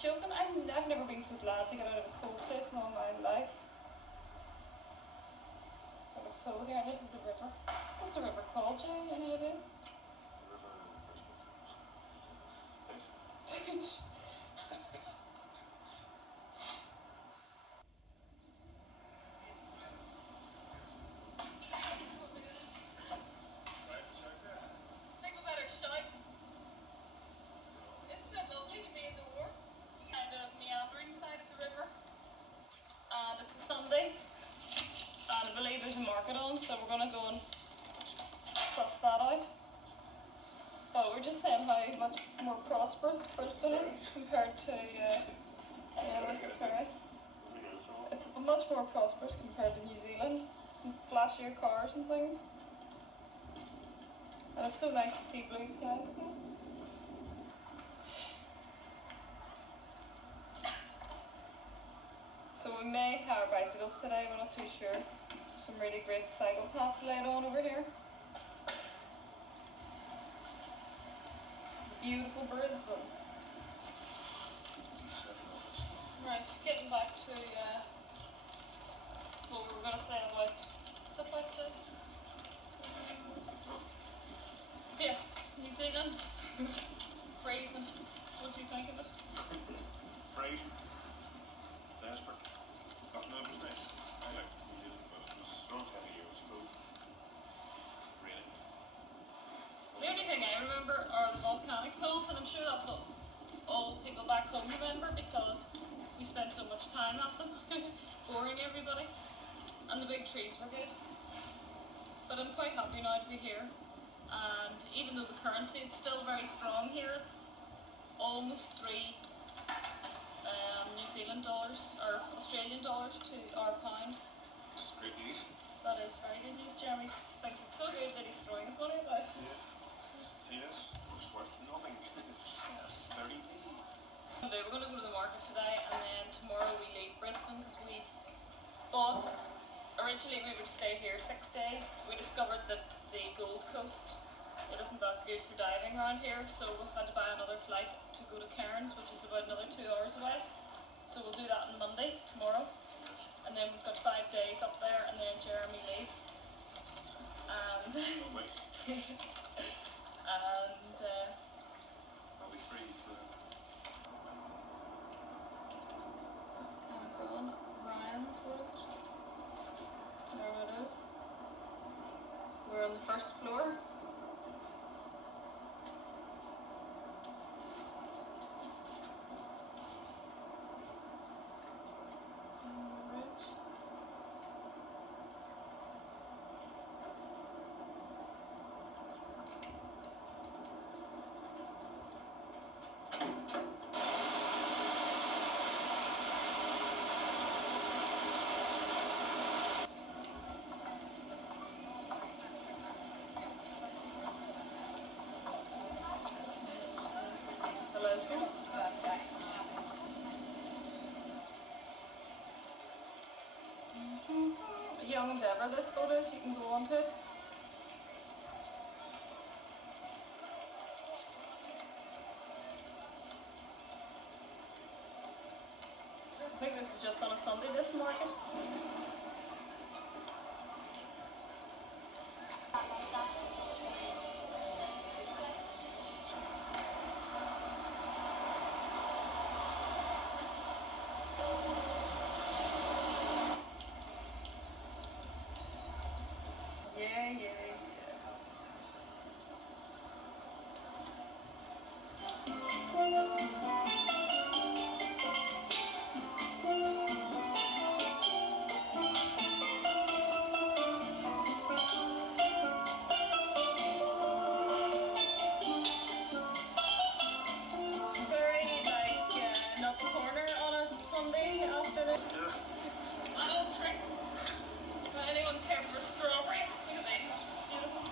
joking, I've never been so glad to get out of a cold place in all my life. Got a pool here, this is the river. What's the river called, Jay? Any idea? The river in Brisbane. And it's a Sunday, and I believe there's a market on, so we're going to go and suss that out. But we're just saying how much more prosperous Brisbane is compared to where's the ferry? It's much more prosperous compared to New Zealand, and flashier cars and things. And it's so nice to see blue skies again. So we may hire bicycles today, we're not too sure. Some really great cycle paths laid on over here. Beautiful Brisbane. Right, getting back to what we were going to say about Sept. Yes, New Zealand. Freezing. What do you think of it? Freezing. Desperate. But no, it was nice. I liked New Zealand, but it was strong heavy years ago. Raining. The only thing I remember are the volcanic pools, and I'm sure that's all people back home remember because we spent so much time at them, boring everybody. And the big trees were good. But I'm quite happy now to be here. And even though the currency is still very strong here, it's almost 3 New Zealand dollars or Australian dollars to our pound. This is great news. That is very good news. Jeremy thinks it's so good that he's throwing his money about. Yes. See this? It's worth nothing. 30p. Sunday, we're going to go to the market today, and then tomorrow we leave Brisbane because we bought. Originally we would stay here 6 days. We discovered that the Gold Coast, it isn't that good for diving around here, so we had to buy another flight to go to Cairns, which is about another 2 hours away. So we'll do that on Monday, tomorrow. And then we've got 5 days up there, and then Jeremy leaves. And I'll be free for that's kind of going. Ryan's, what is it? There it is. We're on the first floor. A young endeavour this boat is, you can go onto it. I think this is just on a Sunday, this market. Yeah. Very like nuts corner on a Sunday afternoon. Adult drink. Anyone care for a strawberry? Look at these. Beautiful.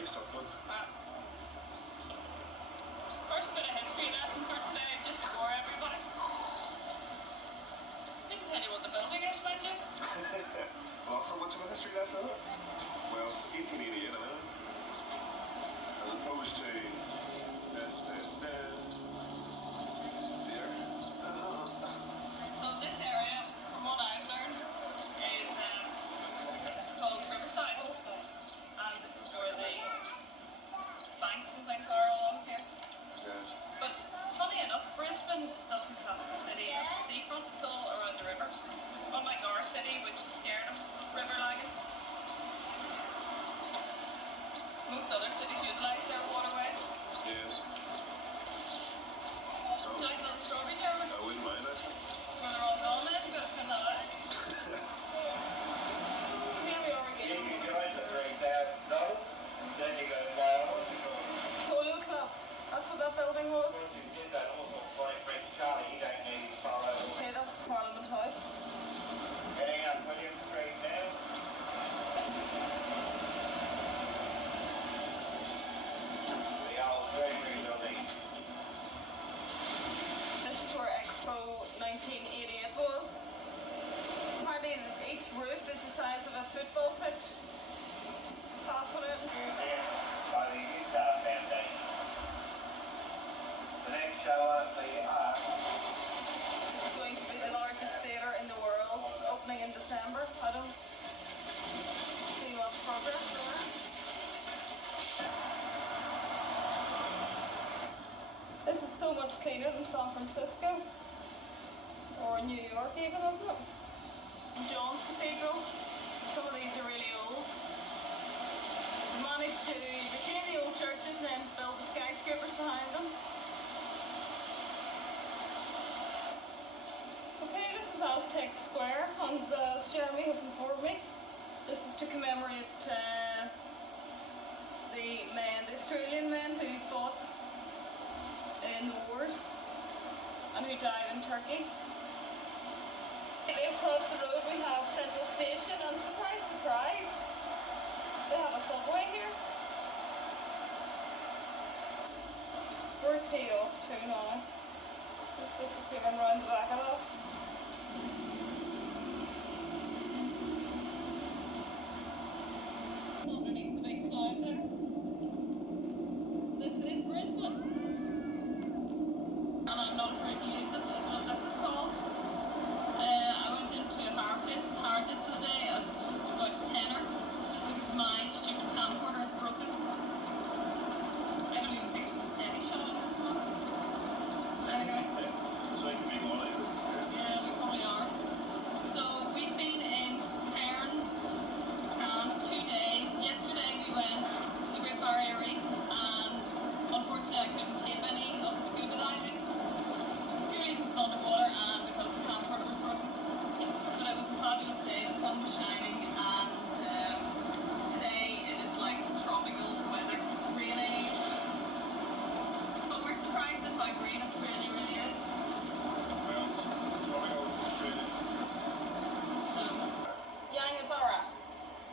very succulent. First bit of history lesson for today, just to bore everybody. Didn't tell you what the building is, mind you. Well, so much of a history lesson, isn't it? Well, it's 1888, isn't it? As opposed to much cleaner than San Francisco or New York even, isn't it? John's Cathedral. Some of these are really old. They managed to retain the old churches and then build the skyscrapers behind them. Okay, this is Aztec Square, and as Jeremy has informed me, this is to commemorate the Australian men who fought in the wars and who died in Turkey. Across the road we have Central Station, and surprise, surprise, they have a subway here. Where's he off to now? He's disappearing round the back of that. Underneath the big cloud there. This is Brisbane. And I'm not afraid to use it, is what this is called. I went into a hard this for the day at about a tenner, just because my stupid camcorder is broken. I don't even think there's a steady shot on this one. Anyway. So it can be one of those. Yeah, we probably are. So we've been in Cairns 2 days. Yesterday we went to the Great Barrier Reef, and unfortunately I couldn't tape any of the scuba diving, purely because it's underwater and because the camcorder was broken. But it was a fabulous day, the sun was shining, and today it is like tropical weather. It's raining, but we're surprised at how green Australia really is. Well, it's tropical Australia. So, Yangabara,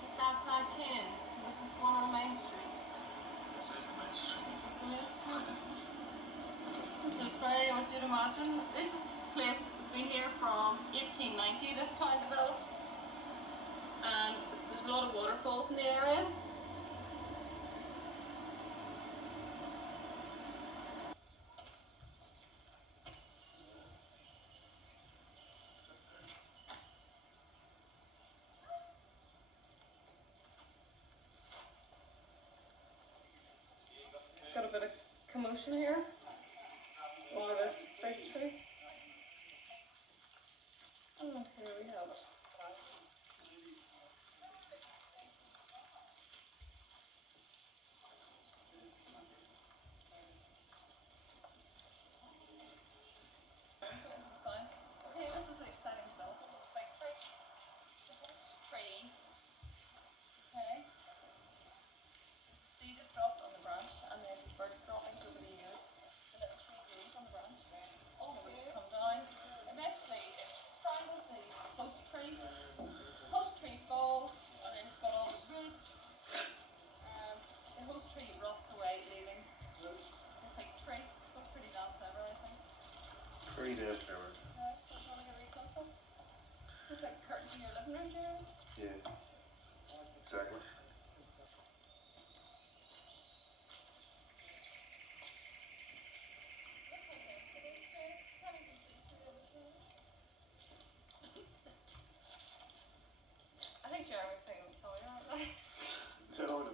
just outside Cairns. This is one of the main streets. This is a nice This is very, what you'd imagine. This place has been here from 1890, this town developed. And there's a lot of waterfalls in the area. Got a bit of commotion here over this big tree. And here we have it. Okay, this is the exciting development. It's a big tree. It's a whole tree. Okay. There's a seed is dropped on the branch, and then bird droppings over the years. The little tree grows on the branch. All the roots come down. Eventually, it strangles the host tree. Host tree falls, and then you've got all the roots. And the host tree rots away, leaving the big tree. So it's pretty damn clever, I think. Pretty damn clever. Yeah, so do you want to get a wee close up? Is this like a curtain to your living room, Jeremy? Yeah, exactly. I think Jeremy's thinking it was Tommy, aren't they? No, no.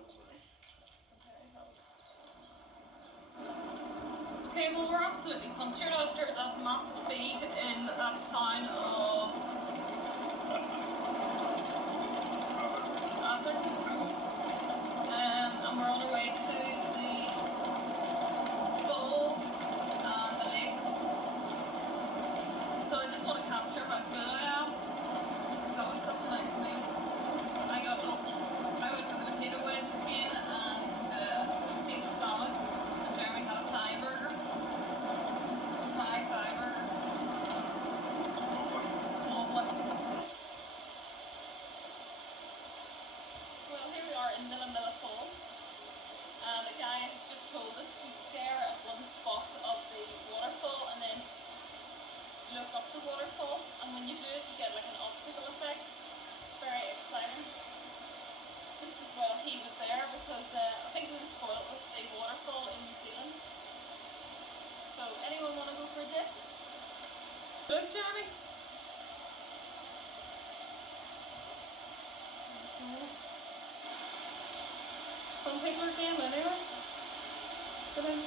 Okay, well we're absolutely punctured after that massive feed in that town of Ather. And we're on our way to the falls and the lakes. So I just want to capture how full I am, because that was such a nice meal. I went for the potato wedges again and Caesar salad, and Jeremy had a Thai burger. Thai burger. Lovely. Well, here we are in Millamilla Fall, and the guy has just told us to stare at one spot of the waterfall and then look up the waterfall, and when you do it you get like an optical effect. Very exciting. Well, he was there because I think we were spoiled with a waterfall in New Zealand. So, anyone want to go for a dip? Look, Jeremy. Some people are game anyway. But I'm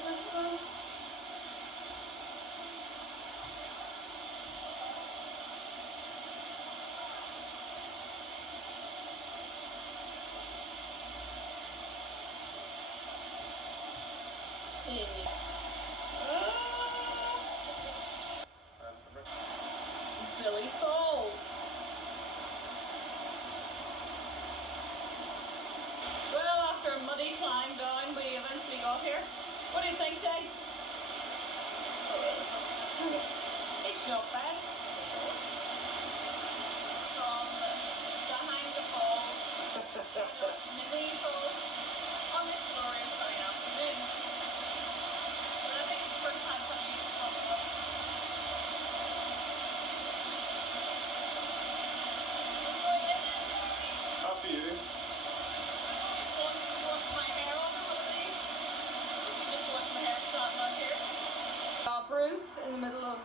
Brisbane from behind the falls. Mini falls on this glorious sunny afternoon. But I think it's the first time I've used the hot. After you. Bruce in the middle of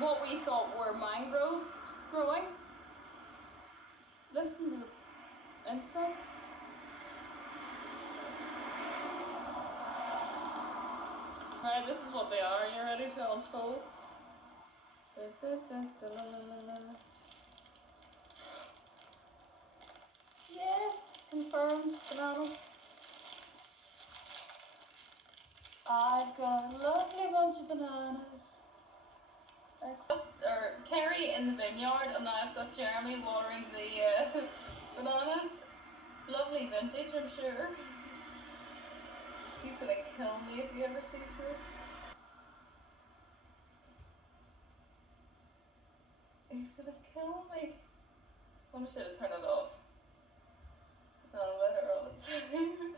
what we thought were mangroves growing. Listen to the insects. Right, this is what they are. Are you ready to unfold? Yes, confirmed. Bananas. I've got a lovely bunch of bananas. Kerry in the vineyard, and now I've got Jeremy watering the bananas. Lovely vintage, I'm sure. He's gonna kill me if he ever sees this. He's gonna kill me. I wonder should I turn it off? No, let her all the time.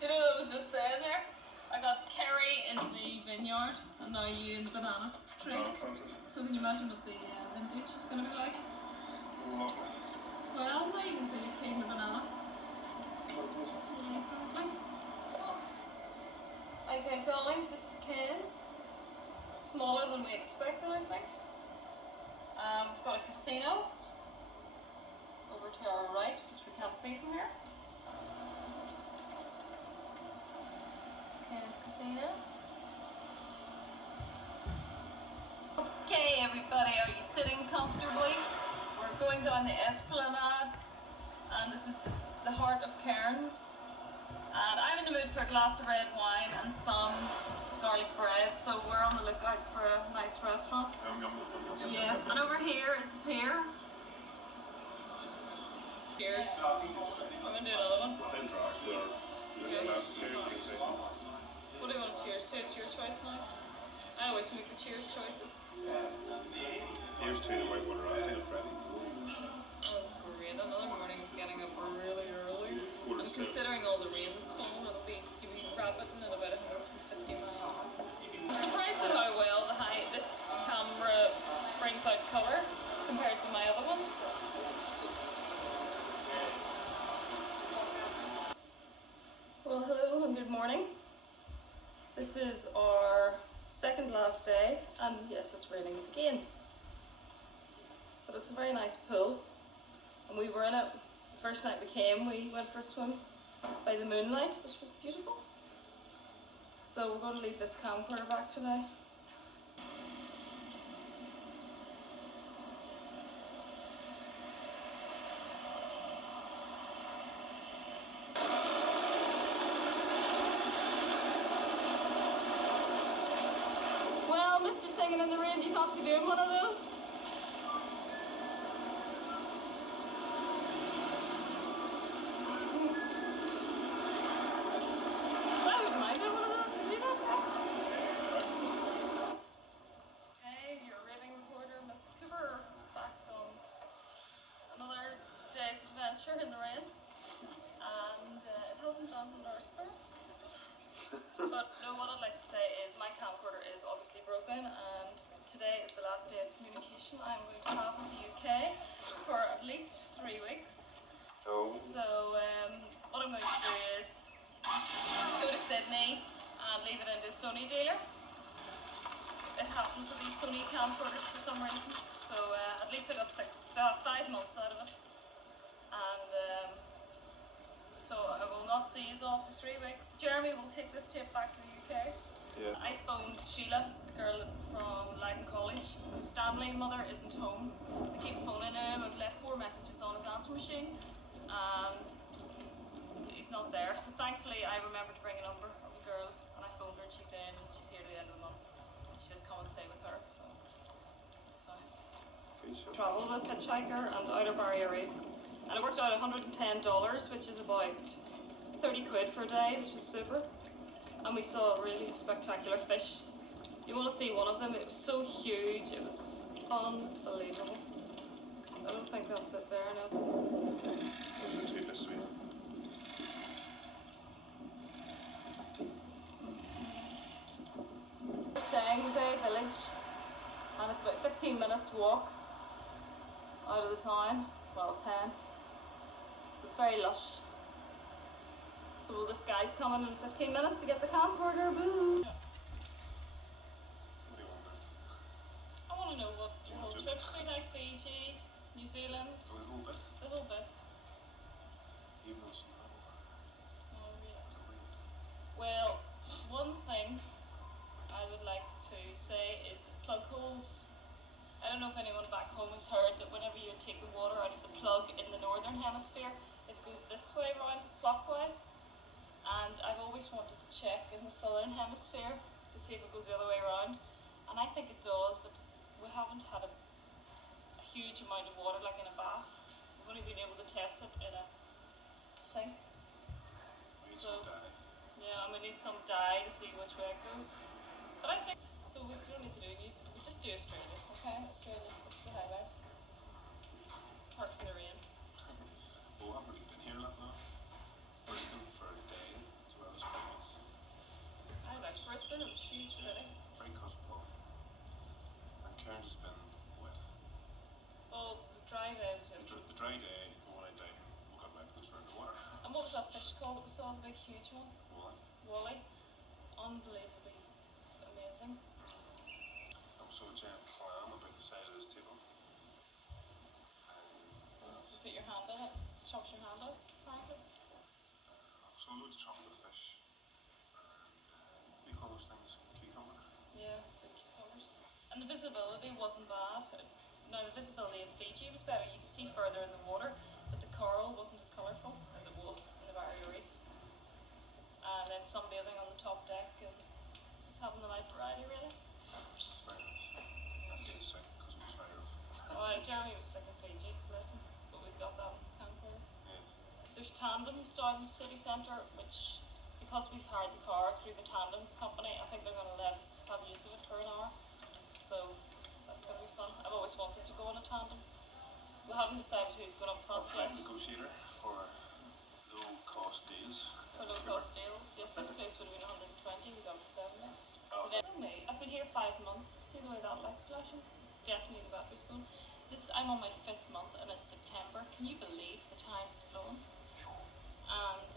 Do you know what I was just saying there? I got Kerry in the vineyard and now you in the banana tree. So can you imagine what the vintage is going to be like? Lovely. Well, now you can see the cream of banana. Yeah, exactly. Okay, darlings, this is Cairns. Smaller than we expected, I think. We've got a casino over to our right, which we can't see from here. Cairns Casino. Okay, everybody, are you sitting comfortably? We're going down the Esplanade, and this is the heart of Cairns. And I'm in the mood for a glass of red wine and some garlic bread, so we're on the lookout for a nice restaurant. Yes, and over here is the pier. Cheers. I'm gonna do another one. What do you want to cheers to? It's your choice now. I always make the cheers choices. Here's to the white water rafting on Friday. Oh, great. Another morning of getting up really early. And considering all the rain that's fallen, it'll be rapid in about 150 miles. I'm surprised at how well this camera brings out colour compared to my other one. Well, hello and good morning. This is our second last day, and yes, it's raining again. But it's a very nice pool, and we were in it the first night we came. We went for a swim by the moonlight, which was beautiful. So we're going to leave this camcorder back today. Well, Mr. Singing in the Rain, do you fancy doing one of those? I wouldn't mind doing one of those. Do that, Jess? Okay, your raving reporter, Miss Cooper, back on another day's adventure in the rain. And it hasn't dampened our spirits. But no, what I'd like to say is my camcorder is obviously broken, and today is the last day of communication I'm going to have with the UK for at least 3 weeks. Oh. So what I'm going to do is go to Sydney and leave it into a Sony dealer. It happens with these Sony camcorders for some reason. So at least I got 5 months out of it. And so I will not see you all for 3 weeks. Jeremy will take this tape back to the UK. Yeah. I phoned Sheila, the girl from Leighton College, because Stanley, mother, isn't home. I keep phoning him. I've left 4 messages on his answer machine, and he's not there. So thankfully, I remembered to bring a number of a girl, and I phoned her, and she's in, and she's here to the end of the month. And she says come and stay with her, so it's fine. Travelled with Hitchhiker and Outer Barrier Reef, and it worked out $110, which is about 30 quid for a day, which is super. And we saw a really spectacular fish. You want to see one of them? It was so huge, it was unbelievable. I don't think that's it there now. There's the two bits we have. We're staying in Bay Village, and it's about 15 minutes walk out of the town. Well, 10. So it's very lush. So well, this guy's coming in 15 minutes to get the camcorder. Boo! What do you want to do? I want to know what your whole trip's been like. Fiji, New Zealand, A little bit. a little bit. Even though it's not over. Oh, really? It's a weird. Well, one thing I would like to say is that plug holes. I don't know if anyone back home has heard that whenever you take the water out of the plug in the northern hemisphere, it goes this way round clockwise. And I've always wanted to check in the southern hemisphere to see if it goes the other way around. And I think it does, but we haven't had a huge amount of water like in a bath. We've only been able to test it in a sink. We need So- some dye. Yeah, and we need some dye to see which way it goes. But I think, so we don't need to do news, we just do Australia, okay? Australia, that's the highlight. Apart from the rain. Well, we haven't really been here a lot now. Brisbane for a day, as well as Cairns. I like Brisbane, it was a huge city. Very cosmopolitan. And Cairns has been wet. Oh, the dry day was just. The dry day, when I died, we got back because we're in the water. And what was that fish called that we saw, the big huge one? Well, Wally. Unbelievably amazing. I saw a giant clam about the size of this table. Just put your hand in it, chops your hand out, frankly. So loads of tropical fish. And we call those things cucumbers. Yeah, big cucumbers. And the visibility wasn't bad. Now the visibility in Fiji was better, you could see further in the water, but the coral wasn't as colourful as it was in the barrier reef. And then sunbathing on the top deck and just having the life variety really. Very nice. I'm getting sick because it was very rough. Oh, Jeremy was sick of Fiji, listen, but we've got that camcorder. Yes. There's tandems down the city centre, which, because we've hired the car through the tandem company, I think they're going to let us have use of it for an hour. So that's going to be fun. I've always wanted to go on a tandem. We haven't decided who's going up Our front prime yet. negotiator for low cost deals. For low cost deals. Yes, this place would have been 120, we got it for 70. Oh, So then, I've been here 5 months. See the way that light's flashing? Definitely the battery's going. I'm on my 5th month and it's September. Can you believe the time's flown? And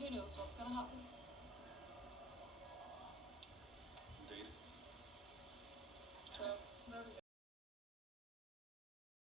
who knows what's going to happen?